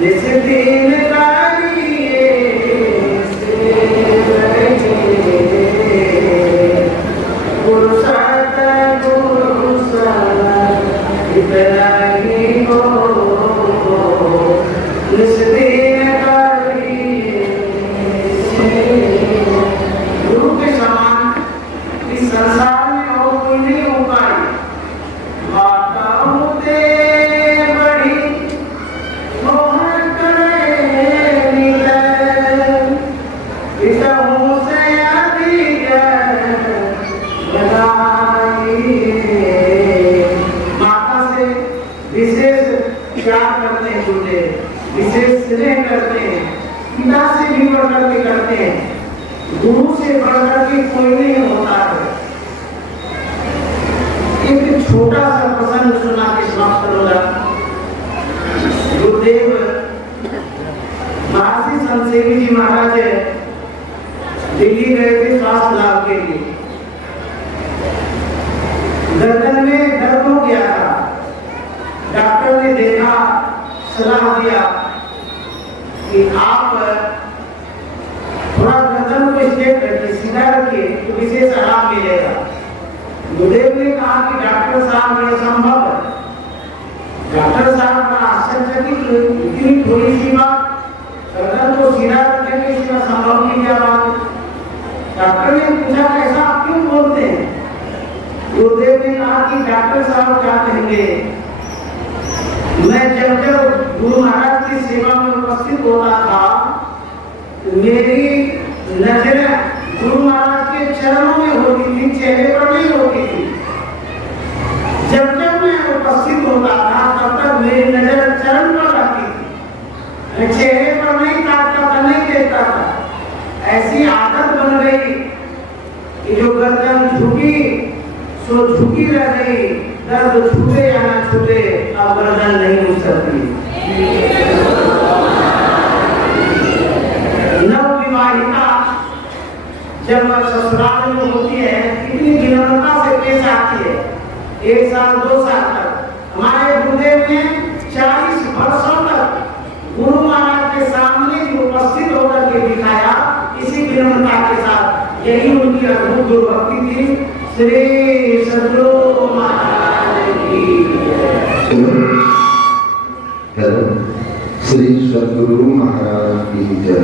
जिस दिन कालिए से पुरुषार्थ पुरुषा इतना ही हो जिस दिन कालिए से गुरु के समान इस संसार में और कोई नहीं हो पाए। माताओं से बड़ी मोहन करे निधन पिताओं से अधिक माता से विशेष प्यार करते हैं, जुटे विशेष स्नेह करते हैं, पिता से भी बढ़कर के करते हैं, गुरु से बढ़कर के कोई नहीं होता है। एक छोटा सा प्रसंग सुना के समाप्त करूंगा। गुरुदेव महर्षि संत सेवी जी महाराज दिल्ली गए थे श्वास लाभ के लिए। गर्दन में दर्द हो गया था। डॉक्टर ने देखा, सलाह दिया कि आप थोड़ा गर्दन को स्ट्रेट रखिए, सीधा रखिए तो विशेष आराम मिलेगा। गुरुदेव ने कहा कि डॉक्टर साहब ये संभव है। डॉक्टर साहब का आश्चर्यचकित, इतनी थोड़ी सी बात, गर्दन को सीधा रखने के इसमें संभव नहीं क्या बात। डॉक्टर ने पूछा कैसा आप क्यों बोलते हैं? गुरुदेव ने कहा कि डॉक्टर साहब क्या कहेंगे, मैं जब जब गुरु महाराज की सेवा में उपस्थित होता था मेरी नजर गुरु महाराज के चरणों में होती थी, चेहरे पर नहीं होती थी। जब जब मैं उपस्थित होता था तब तक मेरी नजर चरण पर रहती थी, मैं चेहरे पर नहीं ताकता था, नहीं देखता था। ऐसी आदत बन गई कि जो गर्दन झुकी सो झुकी रह गई, दर्द छूटे या ना छूटे अब गर्दन नहीं उठ सकती। नवविवाहिता जब ससुराल में होती है कितनी विनम्रता से पेश आती है। 1 साल 2 साल तक हमारे गुरुदेव ने 40 वर्षों तक गुरु महाराज के सामने भी उपस्थित होकर के दिखाया इसी विनम्रता के साथ। यही उनकी अद्भुत गुरु भक्ति थी। श्री सद्गुरु महाराज की श्री सद्गुरु महाराज की जय।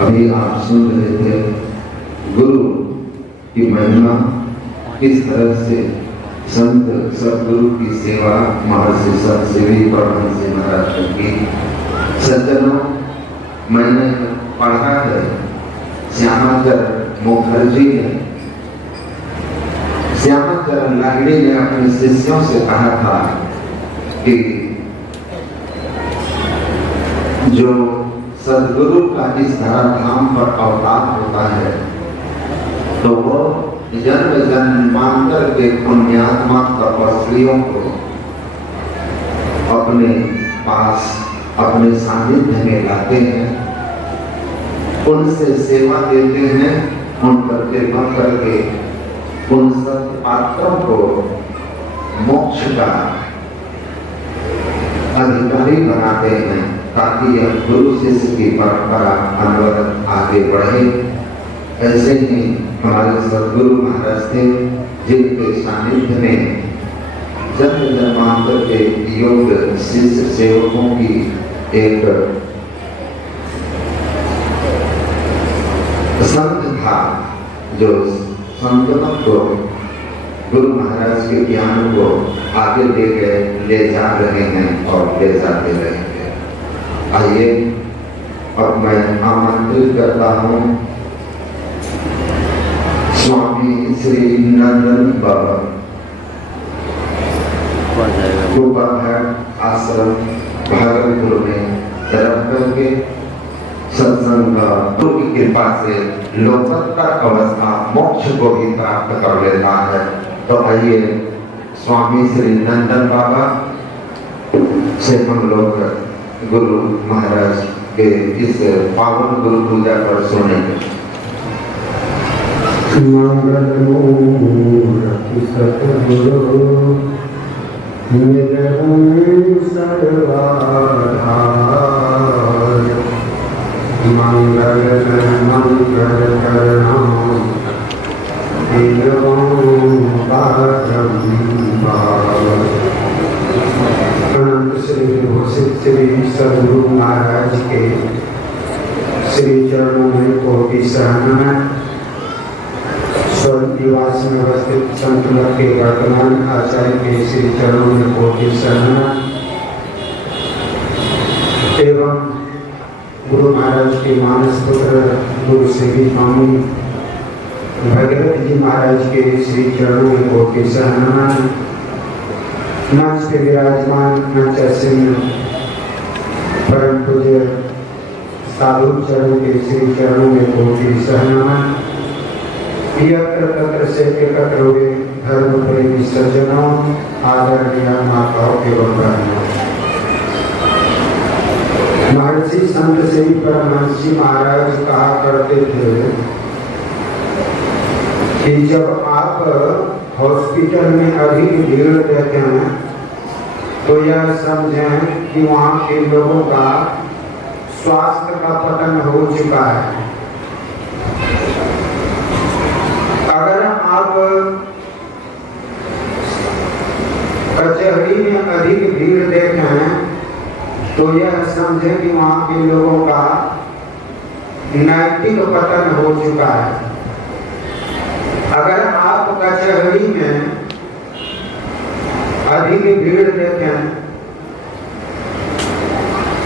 अभी आप सुन रहे थे गुरु की महिमा, किस तरह से संत सद्गुरु की सेवा महर्षि संत सेवी परमहंस महाराज की। सज्जनों, मैंने पढ़ा है श्यामाचरण मुखर्जी ने, श्यामाचरण लाहिड़ी ने अपने शिष्यों से कहा था कि जो सद्गुरु का इस धराधाम पर अवतार होता है तो वो जन्म जन्मांतर के पुण्यात्मा तपस्वियों को अपने पास अपने सानिध्य में लाते हैं, उनसे सेवा देते हैं, उन पर कृपा करके उन सत पात्रों को मोक्ष का अधिकारी बनाते हैं ताकि यह गुरु शिष्य की परंपरा अनवरत आगे बढ़े। ऐसे ही हमारे सद्गुरु महाराज थे जिनके सानिध्य में जन्म जन्मांतर के योग शिष्य सेवकों की एक संघ था जो संतों को गुरु महाराज के ज्ञान को आगे ले जा रहे हैं और ले जाते रहेंगे। आइए अब मैं आमंत्रित करता हूँ स्वामी श्री नंदन बाबा आश्रम भागलपुर में तरफ करके सत्संग गुरु की कृपा से लोकोत्तर अवस्था मोक्ष को भी प्राप्त कर लेता है। तो आइए स्वामी श्री नंदन बाबा से हम लोग गुरु महाराज के इस पावन गुरु पूजा पर सुनेंगे। मंगल मूर्ति सतगुरु निरंजन सर्वधाम सदगुरु महाराज के श्री चरणों में कोटि सहनमन। स्वर्ग निवास में अवस्थित संत लोग के वर्तमान आचार्य के श्री चरणों में कोटि सहनमन एवं गुरु महाराज के मानस पुत्र गुरु श्री स्वामी भगीरथ जी महाराज के श्री चरणों में कोटि सहनमन। मंच पे विराजमान मंचासीन परम पूज्य साधु चरणों के श्री चरणों में कोटि सहनमन। यत्र तत्र से एकत्र हुए धर्म प्रेमी सज्जनों, आदरणीय माताओं एवं बहनों, महर्षि संत श्री परमहंस जी महाराज कहा करते थे कि जब आप हॉस्पिटल में अधिक भीड़ रहते हैं तो यह समझें कि वहाँ के लोगों का स्वास्थ्य का पतन हो चुका है। अगर आप कचहरी में अधिक भीड़ देखें तो यह समझें कि वहाँ के लोगों का नैतिक पतन हो चुका है। अगर आप कचहरी में अधिक भीड़ देखें,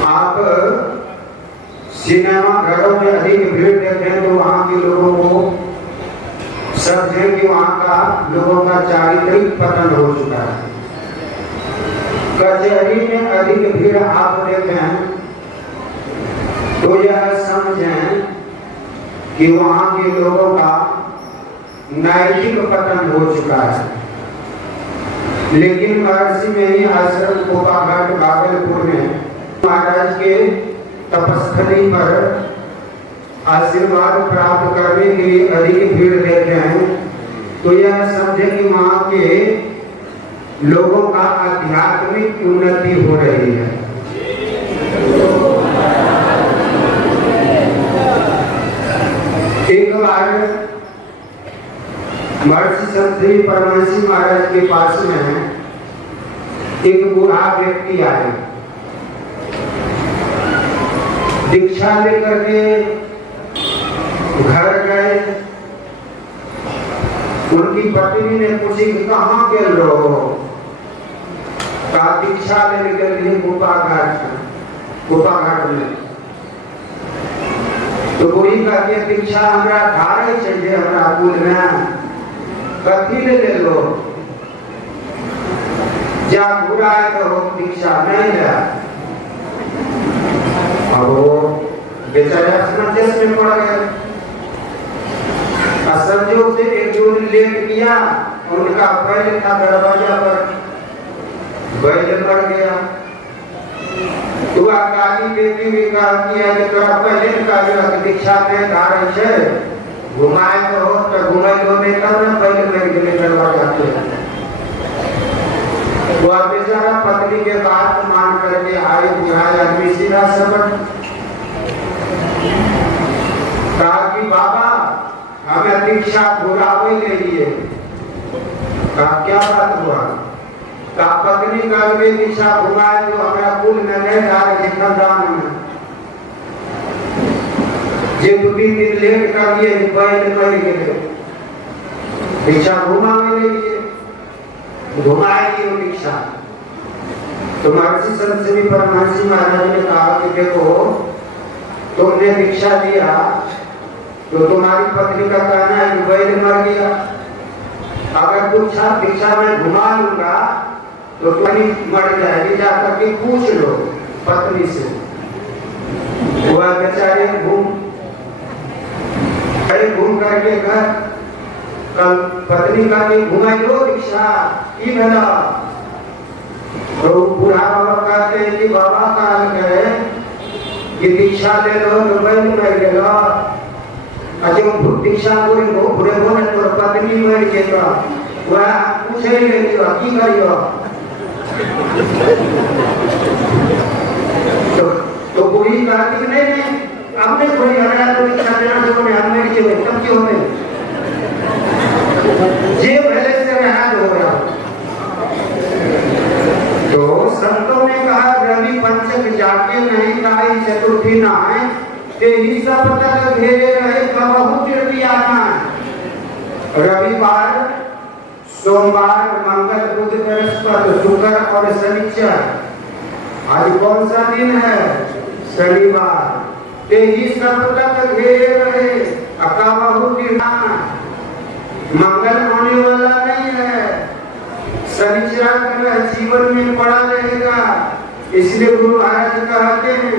आप सिनेमा घरों में अधिक भीड़ देखें तो वहाँ के लोगों को समझें कि वहाँ का लोगों का चारित्रिक पतन हो चुका है। कचहरी में अधिक भीड़ आप देखें तो यह समझें कि वहाँ के लोगों का नैतिक पतन हो चुका है। लेकिन महर्षि में ही आश्रम कोपाघाट भागलपुर में महाराज के तपस्थली पर आशीर्वाद प्राप्त करने के लिए अधिक भीड़ देते हैं तो यह समझे कि वहाँ के लोगों का आध्यात्मिक उन्नति हो रही है। एक बार महर्षि संत श्री परमहंस महाराज के पास में एक बूढ़ा व्यक्ति आए, दीक्षा लेकर के घर गए। उनकी पत्नी ने पूछी कि कहाँ गए रहो? कहा दीक्षा लेने के लिए कोपाघाट में। तो बूढ़ी कहती है दीक्षा हमरा धारे चाहिए, हमरा कुल में कथी ले लो, जा बुरा है तो दीक्षा नहीं है। अब वो बेचारे असमंजस में पड़ गए। संजोग से एक जोड़ी लेट किया, उनका बैल था दरवाजा पर, बैल मर गया। तो काली बेटी भी कहती है कि तोरा पहले का दीक्षा में धारे छे, घुमाए तो हो तो घुमाए लो नहीं तब ना पहले मेरे के लिए दरवाजा पे। वो बेचारा पत्नी के बात मान करके आए, बुढ़ाया आदमी सीधा सबक कहा कि बाबा हमें दीक्षा बुरावे ले लिए। कहा क्या बात हुआ? कहा पत्नी कल में दीक्षा घुमाए तो हमारा कुल में नहीं था जितना दान में जे 2-3 दिन लेट कर लिए बैल मर गए। दीक्षा घुमावे ले लिए, घुमाएगी वो दीक्षा। तो महर्षि संत श्री परमहंस महाराज ने कहा कि देखो तुमने दीक्षा दिया तो तुम्हारी पत्नी का कहना है कि बैल मर गया। अगर दीक्षा में घुमा लूंगा तो तुम्हारी मर जाएगी, जाकर के पूछ लो पत्नी से। वह बेचारे घूम करके घर कल पत्नी का घुमाई लो दीक्षा की भला। तो बूढ़ा बाबा कहते हैं कि बाबा काल करे कि दीक्षा ले लो तो बैल मर गया। अच्छा दीक्षा पूरे बोले तो पत्नी मर गया। वह पूछे ले लियो की करियो? तो बूढ़ी कहती नहीं आपने कोई हमारा तो दीक्षा देना तो हम नहीं चाहिए तब क्यों नहीं जे पहले से रहा हो रहा। तो संतों ने कहा रवि पंचक जाके नहीं ताई चतुर्थी नाय ते ही सब तक घेरे रहे कबहू तृतीयाना। रविवार, सोमवार, मंगल, बुध, बृहस्पति, शुक्र और शनिचर। आज कौन सा दिन है? शनिवार। ते ही सब तक घेरे रहे कबहू तृतीयाना। मंगल होने वाला नहीं है, शनिचर ग्रह जीवन में पड़ा रहेगा। इसलिए गुरु महाराज कहते हैं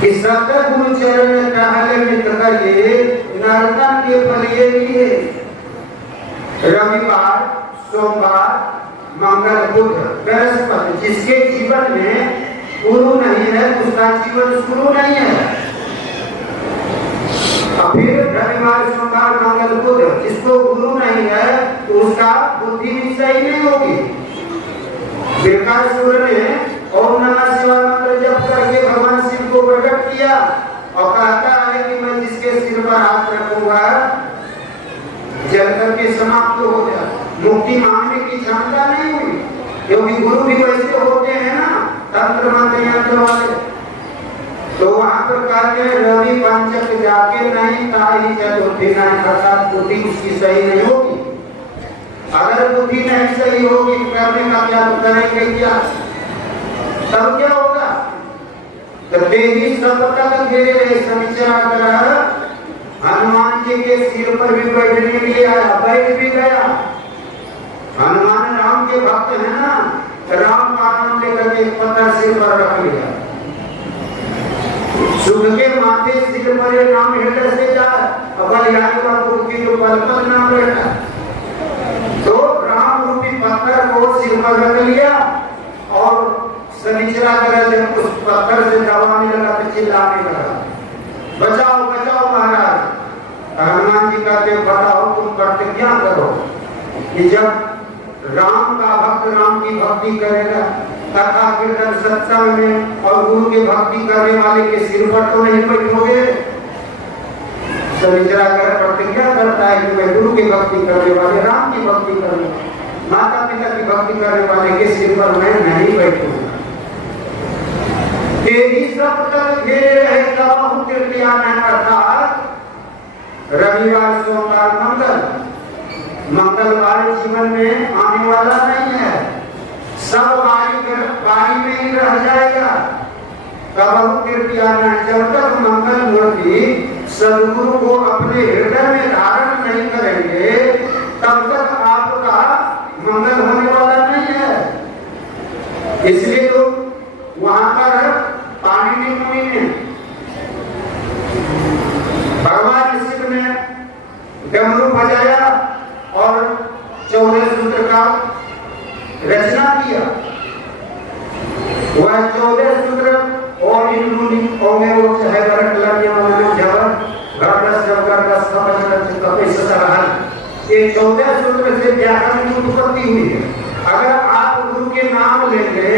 कि सतगुरु चरण टहले मित्र करिए नर्तन के फलिए लिए। रविवार, सोमवार, मंगल, बुध, बृहस्पति जिसके जीवन में गुरु नहीं है उसका जीवन शुरू नहीं है। फिर रविवार, सोमवार, मंगल, बुध जिसको गुरु नहीं है तो उसका बुद्धि भी सही नहीं होगी। बिरकासुर ने ओम नमः शिवाय मंत्र जप करके भगवान शिव को प्रकट किया और कहता है कि मैं जिसके सिर पर हाथ रखूंगा जल करके समाप्त हो जाए। मुक्ति मांगने की क्षमता नहीं हुई, क्योंकि गुरु भी वैसे होते हैं ना, तंत्र मंत्र यंत्र वाले। तो वहां पर कहते हैं रवि पंचक जाके नहीं ताई चतुर्थी नहीं, अर्थात बुद्धि उसकी सही नहीं होगी। अगर बुद्धि नहीं सही होगी करने का क्या करेंगे क्या, तब क्या होगा? तो देवी सब तक घेरे रहे शनिचर ग्रह हनुमान जी के सिर पर भी बैठने के लिए आया, बैठ भी गया। हनुमान राम के भक्त है ना, राम का नाम लेकर के पत्थर सिर पर रख लिया। सुख के माथे सिर पर नाम हृदय से जाए, बलिहारी का मूर्ति जो पल पल नाम बैठा। तो राम रूपी पत्थर को सिर पर रख लिया और शनिचरा ग्रह जब उस पत्थर से दबाने लगा तो चिल्लाने लगा, बचाओ बचाओ महाराज। हनुमान जी कहते बताओ तुम करते क्या करो कि जब राम का भक्त राम की भक्ति करेगा कथा कीर्तन सत्संग में और गुरु की भक्ति करने वाले के सिर पर तो नहीं बैठोगे। शनिचरा ग्रह प्रतिज्ञा करता है कि मैं गुरु की भक्ति करने वाले राम की भक्ति करने माता पिता की भक्ति करने वाले के सिर पर मैं नहीं बैठूंगा। तेरी सब तक घेरे रहे कबहू तृतीया में, अर्थात रविवार, सोमवार, मंगलवार जीवन में आने वाला नहीं है। सब बारी में ही रह जाएगा। कबहू तृतीया में, जब तक मंगल मूर्ति सदगुरु को अपने हृदय में धारण नहीं करेंगे तब तक आपका मंगल होने वाला नहीं है। इसलिए तो वहां पर पाणिनि मुनि ने भगवान शिव ने डमरू बजाया और 14 सूत्र का रचना किया। वह 14 सूत्र और इन मुनि ओमे वो चाहे बरक लगिया वाला जबर गरदस जबरदस समझ कपे ससरहल, ये 14 सूत्र से व्याकरण की उत्पत्ति हुई है। अगर आप गुरु के नाम लेंगे,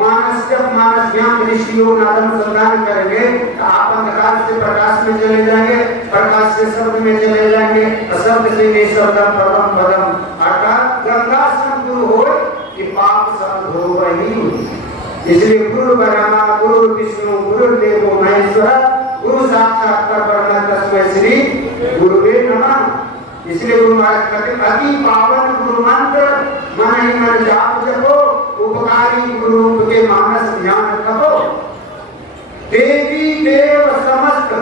मानस जब मानस ज्ञान ऋषियों नादम संधान करेंगे तो आप अंधकार से प्रकाश में चले जाएंगे, प्रकाश से शब्द में चले जाएंगे, शब्द से निशब्दम परम पदम, अर्थात गंगा से गुरु हो कि पाप सब धो वही। इसलिए गुरु ब्रह्मा गुरु विष्णु गुरु देवो महेश्वर गुरु साक्षात परब्रह्म तस्मै श्री गुरुवे नमः। इसलिए गुरु महाराज कहते अति पावन गुरु मंत्र मन ही मन जाप जपो, उपकारी गुरु रूप के मानस ध्यान रखो। देवी देव समस्त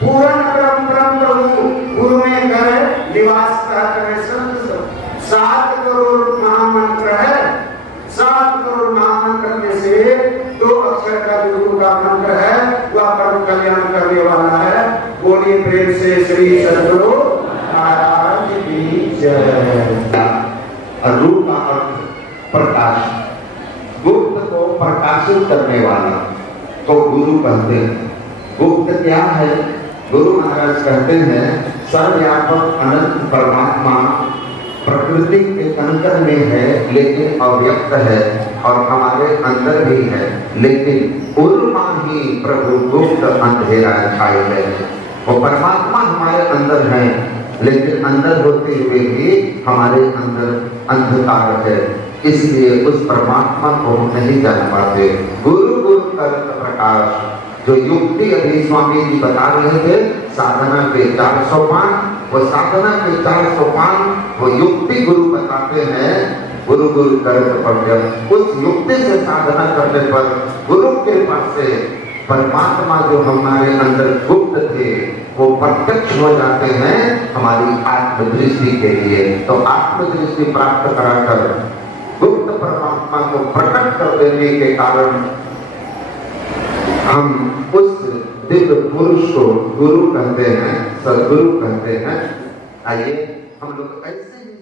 पूर्ण परम प्रभु गुरु में कर निवास कहते संत। 7 करोड़ महामंत्र है, 7 करोड़ महामंत्र में से 2 अक्षर का गुरु का मंत्र है, वह परम कल्याण करने वाला है। बोलिए प्रेम से श्री सद्गुरु महाराज की जय। रूप का अर्थ प्रकाश, गुप्त को प्रकाशित करने वाला तो गुरु कहते हैं। गुप्त क्या है? गुरु महाराज कहते हैं सर्वव्यापक अनंत परमात्मा प्रकृति के अंतर में है लेकिन अव्यक्त है और हमारे अंदर भी है, लेकिन उर्मा ही प्रभु गुप्त अंधेरा छाए है। वो परमात्मा हमारे अंदर है लेकिन अंदर होते हुए भी हमारे अंदर अंधकार है। इसलिए उस परमात्मा को हम नहीं जान पाते। गुरु गुरु कर्त प्रकाश, जो युक्ति अभी स्वामी जी बता रहे थे, साधना के 4 सोपान, वो साधना के 4 सोपान वो युक्ति गुरु बताते हैं। गुरु गुरु कर्त प्रकाश, उस युक्ति से साधना करने पर गुरु के पास से परमात्मा जो हमारे अंदर गुप्त थे वो प्रत्यक्ष हो जाते हैं हमारी आत्मदृष्टि के लिए। तो आत्मदृष्टि प्राप्त कराकर गुप्त परमात्मा को प्रकट कर देने के कारण हम उस दिव्य पुरुष को गुरु कहते हैं, सदगुरु कहते हैं। आइए हम लोग ऐसे